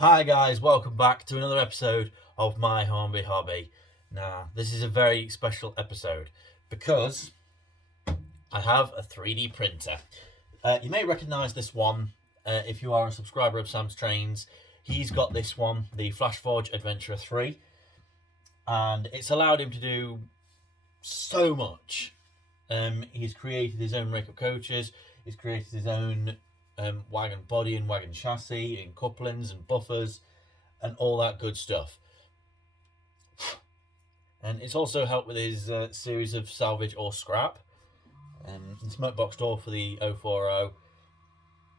Hi guys, welcome back to another episode of my Hornby hobby. Now, this is a very special episode because I have a 3D printer. You may recognise this one if you are a subscriber of Sam's Trains. He's got this one, the Flashforge Adventurer 3, and it's allowed him to do so much. He's created his own rake of coaches, he's created his own wagon body and wagon chassis and couplings and buffers and all that good stuff. And it's also helped with his series of salvage or scrap, the smoke box door for the 040,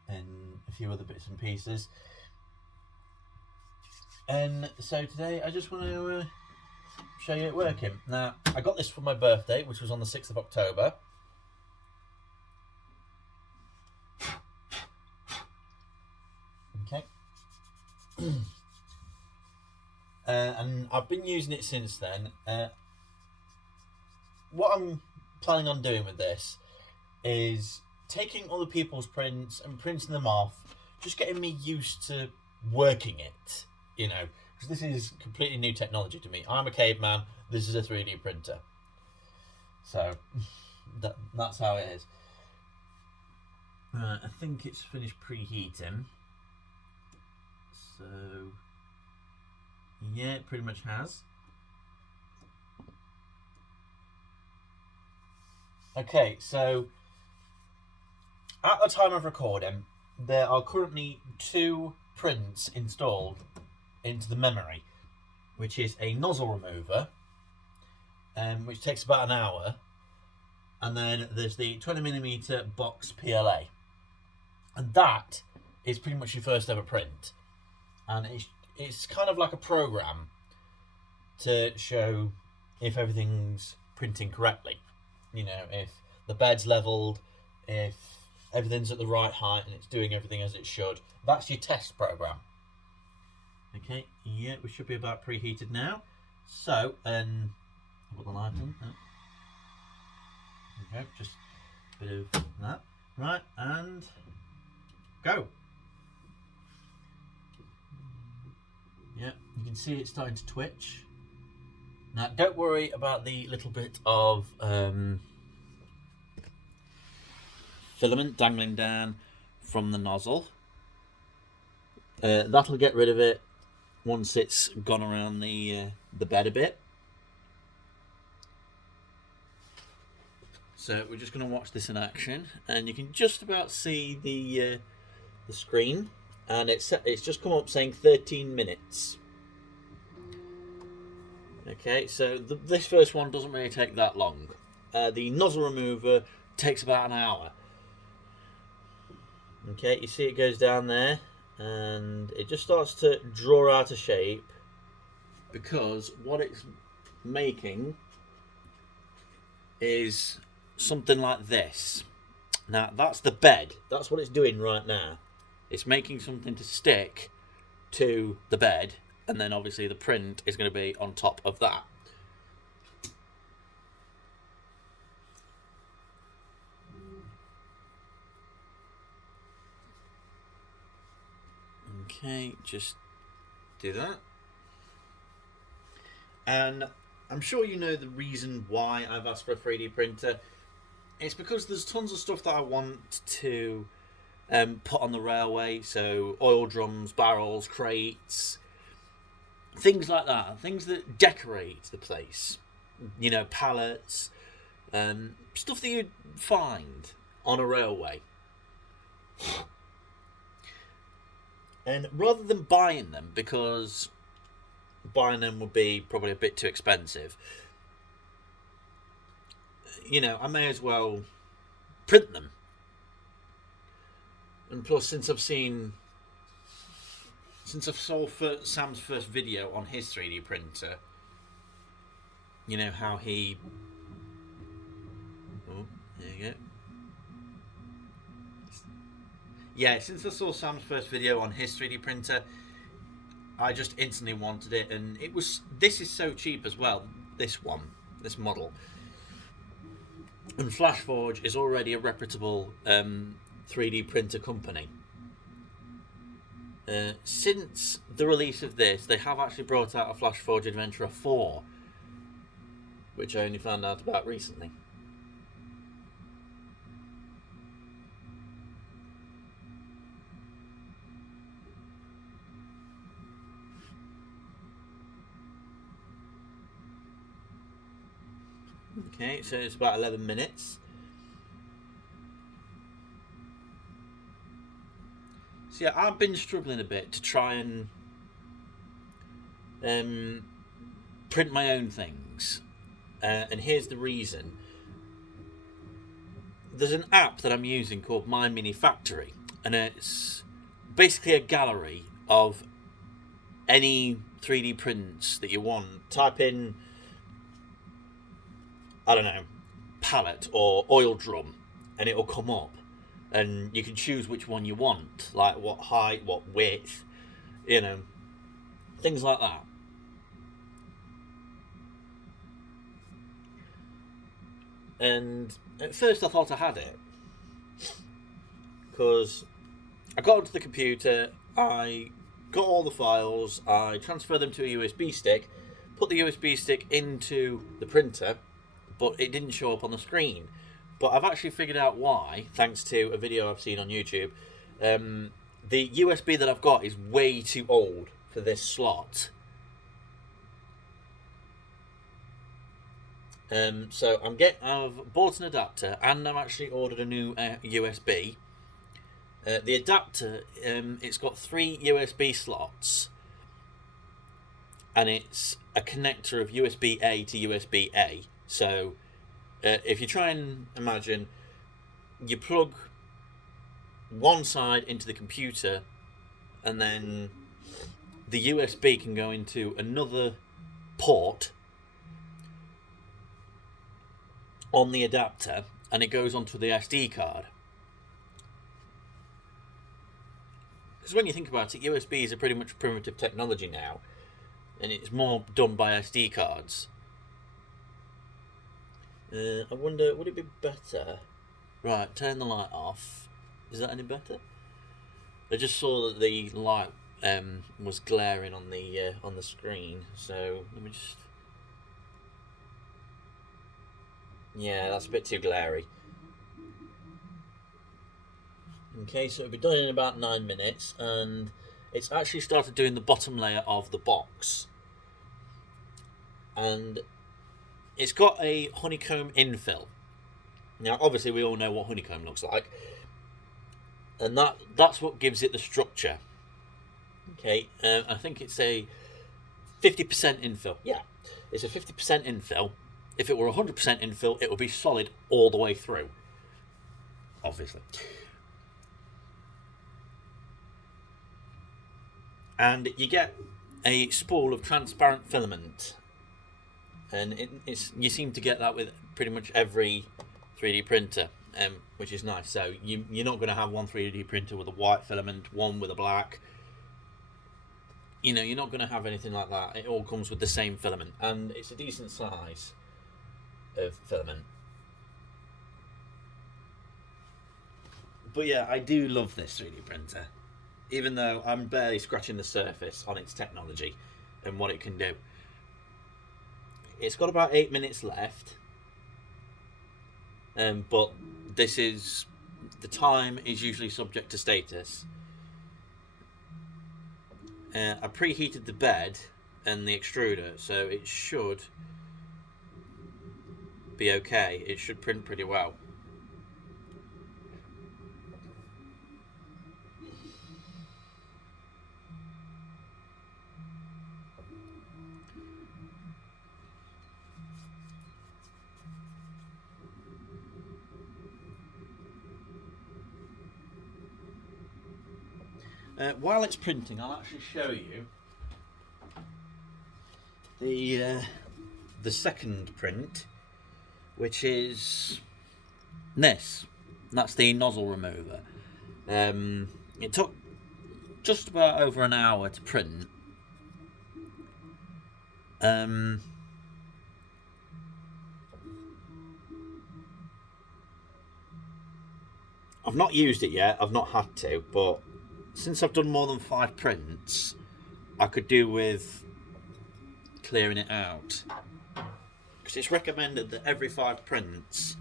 and a few other bits and pieces. And so today I just want to show you it working. Now, I got this for my birthday, which was on the 6th of October. Okay. And I've been using it since then. What I'm planning on doing with this is taking other people's prints and printing them off, just getting me used to working it, because this is completely new technology to me. I'm a caveman, this is a 3D printer. So, that's how it is. I think it's finished preheating. So, yeah, it pretty much has. Okay, so at the time of recording, there are currently 2 prints installed into the memory, which is a nozzle remover, which takes about an hour, and then there's the 20mm box PLA, and that is pretty much your first ever print, and it's kind of like a program to show if everything's printing correctly. If the bed's leveled, if everything's at the right height and it's doing everything as it should. That's your test program. Okay, yeah, we should be about preheated now. So, I'll put the light on. Okay, just a bit of that. Right, and go. Yeah, you can see it's starting to twitch. Now, don't worry about the little bit of filament dangling down from the nozzle. That'll get rid of it once it's gone around the bed a bit. So we're just going to watch this in action, and you can just about see the screen, and it's just come up saying 13 minutes. Okay, so this first one doesn't really take that long. The nozzle remover takes about an hour. Okay, you see it goes down there, and it just starts to draw out a shape, because what it's making is something like this. Now, that's the bed. That's what it's doing right now. It's making something to stick to the bed, and then obviously the print is going to be on top of that. Okay, just do that. And I'm sure you know the reason why I've asked for a 3D printer. It's because there's tons of stuff that I want to put on the railway. So oil drums, barrels, crates, things like that. Things that decorate the place. Pallets, stuff that you'd find on a railway. And rather than buying them, because buying them would be probably a bit too expensive, I may as well print them. And plus, since I saw Sam's first video on his 3D printer, how he... Oh, there you go. Yeah, since I saw Sam's first video on his 3D printer, I just instantly wanted it, and this is so cheap as well, this model. And Flashforge is already a reputable 3D printer company. Since the release of this, they have actually brought out a FlashForge Adventurer 4, which I only found out about recently. Okay, so it's about 11 minutes. So yeah, I've been struggling a bit to try and print my own things. And here's the reason. There's an app that I'm using called My Mini Factory, and it's basically a gallery of any 3D prints that you want. Type in, I don't know, palette or oil drum, and it'll come up, and you can choose which one you want, like what height, what width, you know, things like that. And at first I thought I had it, because I got onto the computer, I got all the files, I transferred them to a USB stick, put the USB stick into the printer, but it didn't show up on the screen. But I've actually figured out why, thanks to a video I've seen on YouTube. The USB that I've got is way too old for this slot. So I've bought an adapter, and I've actually ordered a new USB. The adapter, it's got 3 USB slots, and it's a connector of USB A to USB A. So if you try and imagine, you plug one side into the computer, and then the USB can go into another port on the adapter, and it goes onto the SD card. Because when you think about it, USB is a pretty much primitive technology now, and it's more done by SD cards. I wonder, would it be better? Right, turn the light off. Is that any better? I just saw that the light was glaring on the screen, so let me just. Yeah, that's a bit too glary. Okay, so it'll be done in about 9 minutes, and it's actually started doing the bottom layer of the box. And it's got a honeycomb infill. Now, obviously, we all know what honeycomb looks like, and that's what gives it the structure. Okay, I think it's a 50% infill. Yeah, it's a 50% infill. If it were 100% infill, it would be solid all the way through, obviously. And you get a spool of transparent filament, and you seem to get that with pretty much every 3D printer, which is nice. So you're not going to have one 3D printer with a white filament, one with a black. You know, you're not going to have anything like that. It all comes with the same filament, and it's a decent size of filament. But yeah, I do love this 3D printer, even though I'm barely scratching the surface on its technology and what it can do. It's got about 8 minutes left, but the time is usually subject to status. I preheated the bed and the extruder, so it should be okay. It should print pretty well. While it's printing, I'll actually show you the second print, which is this. That's the nozzle remover. It took just about over an hour to print. I've not used it yet. I've not had to, but since I've done more than 5 prints, I could do with clearing it out. Because it's recommended that every 5 prints,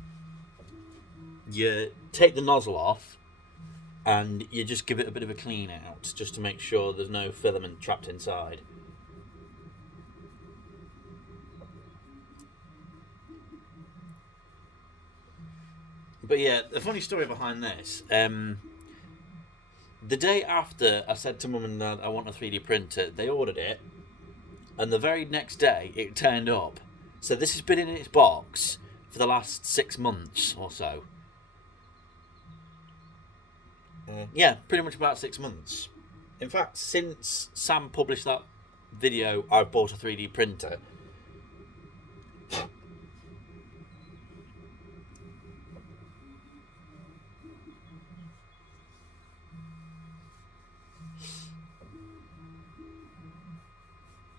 you take the nozzle off and you just give it a bit of a clean out, just to make sure there's no filament trapped inside. But yeah, the funny story behind this, the day after I said to Mum and Dad I want a 3D printer, they ordered it, and the very next day it turned up. So this has been in its box for the last 6 months or so. Yeah, pretty much about 6 months. In fact, since Sam published that video, I've bought a 3D printer.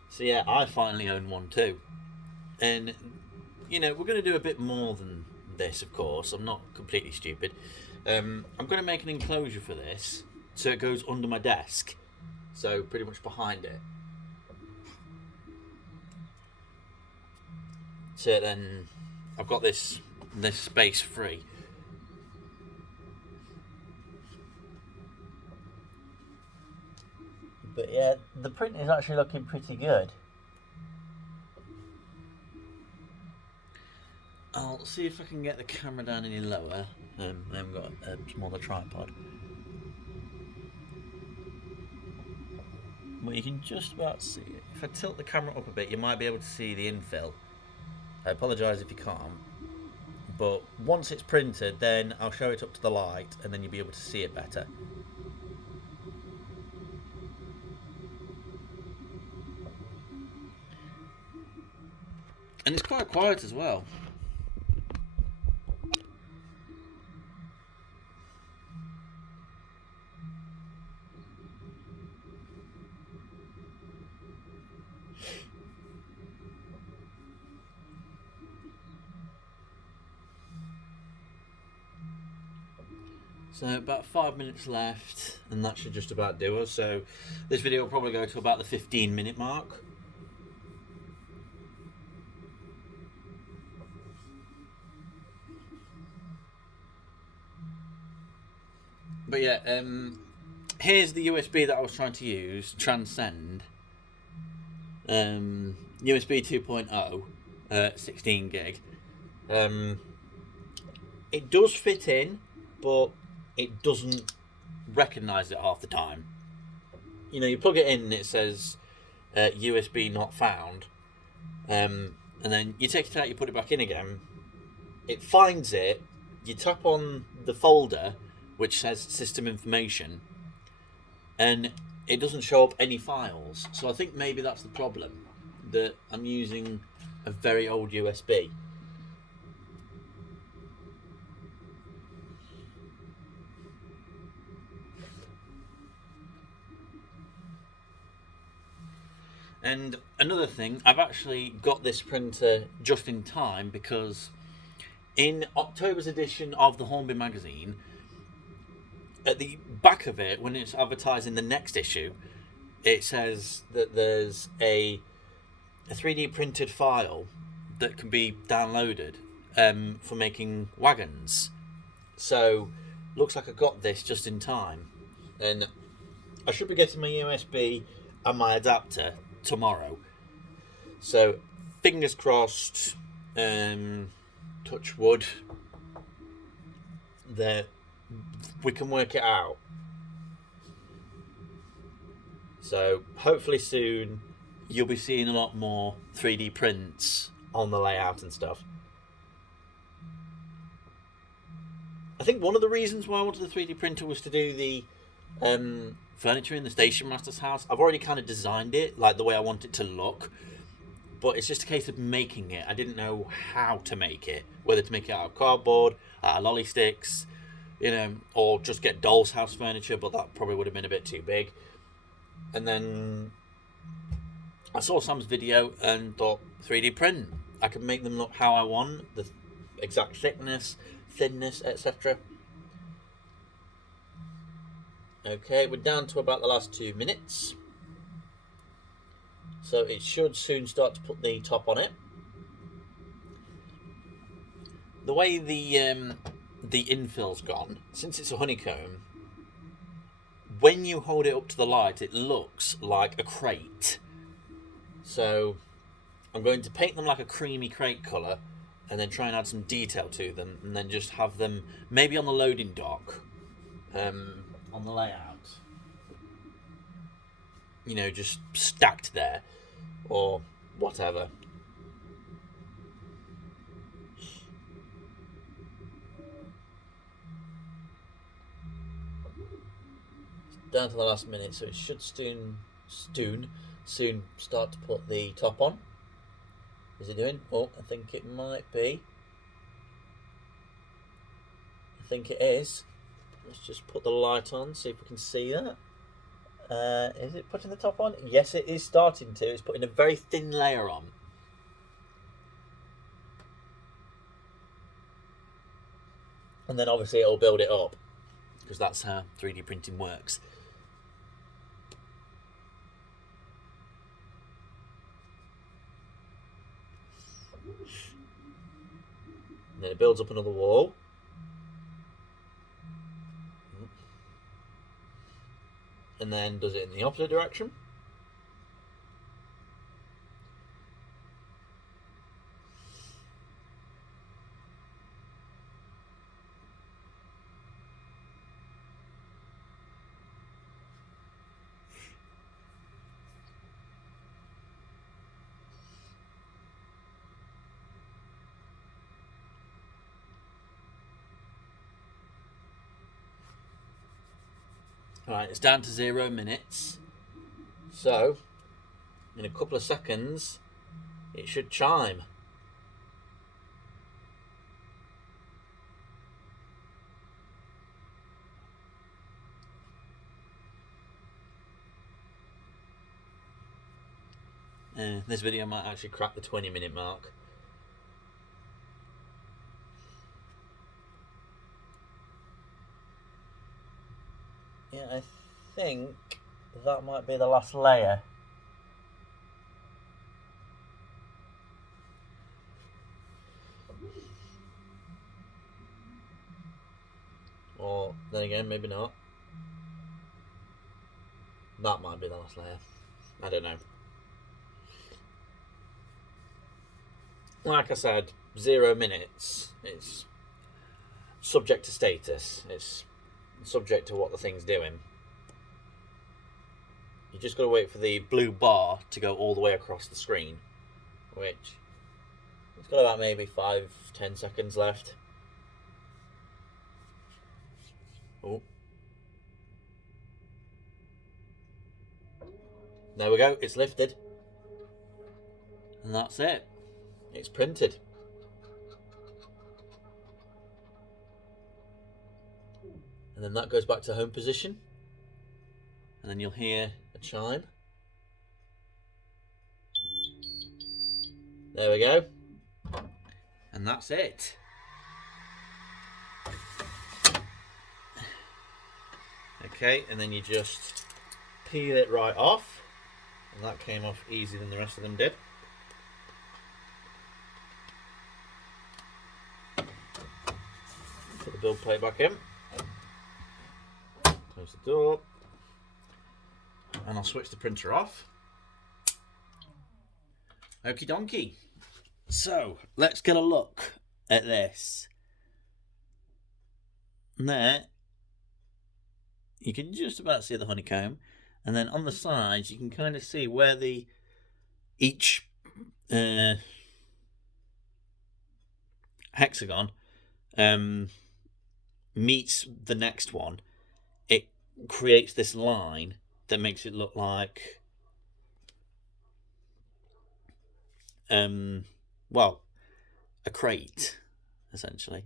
So yeah, I finally own one too. And, you know, we're going to do a bit more than this, of course. I'm not completely stupid. I'm going to make an enclosure for this, so it goes under my desk. So pretty much behind it. So then I've got this space free. But yeah, the print is actually looking pretty good. I'll see if I can get the camera down any lower. I haven't got a smaller tripod. But you can just about see it. If I tilt the camera up a bit, you might be able to see the infill. I apologise if you can't. But once it's printed, then I'll show it up to the light, and then you'll be able to see it better. And it's quite quiet as well. So about 5 minutes left, and that should just about do us. So this video will probably go to about the 15-minute mark. But yeah, here's the USB that I was trying to use, Transcend. USB 2.0, 16 gig. It does fit in, but it doesn't recognise it half the time. You know, you plug it in and it says USB not found, and then you take it out, you put it back in again. It finds it. You tap on the folder which says system information, and it doesn't show up any files. So I think maybe that's the problem, that I'm using a very old USB. And another thing, I've actually got this printer just in time, because in October's edition of the Hornby magazine, at the back of it, when it's advertising the next issue, it says that there's a 3D printed file that can be downloaded for making wagons. So looks like I got this just in time, and I should be getting my USB and my adapter tomorrow. So fingers crossed, touch wood, that we can work it out. So hopefully soon you'll be seeing a lot more 3D prints on the layout and stuff. I think one of the reasons why I wanted the 3D printer was to do the furniture in the station master's house. I've already kind of designed it like the way I want it to look, but it's just a case of making it. I didn't know how to make it, whether to make it out of cardboard, out of lolly sticks, you know, or just get doll's house furniture, but that probably would have been a bit too big. And then I saw Sam's video and thought, 3D print, I can make them look how I want, the exact thickness, thinness, etc. Okay, we're down to about the last 2 minutes. So it should soon start to put the top on it. The way the infill's gone, since it's a honeycomb, when you hold it up to the light, it looks like a crate. So I'm going to paint them like a creamy crate colour, and then try and add some detail to them, and then just have them maybe on the loading dock, on the layout. You know, just stacked there, or whatever. Down to the last minute, so it should soon start to put the top on. Is it doing? Oh, I think it might be. I think it is. Let's just put the light on, see if we can see that. Is it putting the top on? Yes, it is starting to. It's putting a very thin layer on. And then obviously it'll build it up, because that's how 3D printing works. And then it builds up another wall. And then does it in the opposite direction. Right, it's down to 0 minutes. So, in a couple of seconds, it should chime. This video might actually crack the 20-minute mark. Yeah, I think that might be the last layer. Or, then again, maybe not. That might be the last layer. I don't know. Like I said, 0 minutes. It's subject to status. It's subject to what the thing's doing. You just got to wait for the blue bar to go all the way across the screen, which it's got about maybe 5-10 seconds left. Oh, there we go. It's lifted, and that's it. It's printed. And then that goes back to home position, and then you'll hear a chime. There we go. And that's it. Okay, and then you just peel it right off. And that came off easier than the rest of them did. Put the build plate back in. Close the door. And I'll switch the printer off. Okie dokie. So, let's get a look at this. And there, you can just about see the honeycomb. And then on the sides, you can kind of see where each hexagon meets the next one. It creates this line that makes it look like well, a crate, essentially.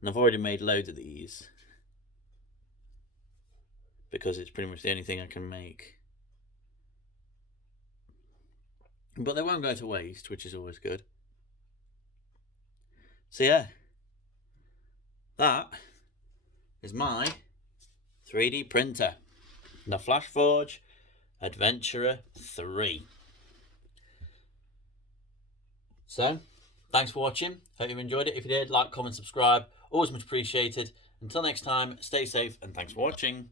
And I've already made loads of these because it's pretty much the only thing I can make. But they won't go to waste, which is always good. So yeah, that is my 3D printer. The FlashForge Adventurer 3. So, thanks for watching. Hope you enjoyed it. If you did, like, comment, subscribe. Always much appreciated. Until next time, stay safe and thanks for watching.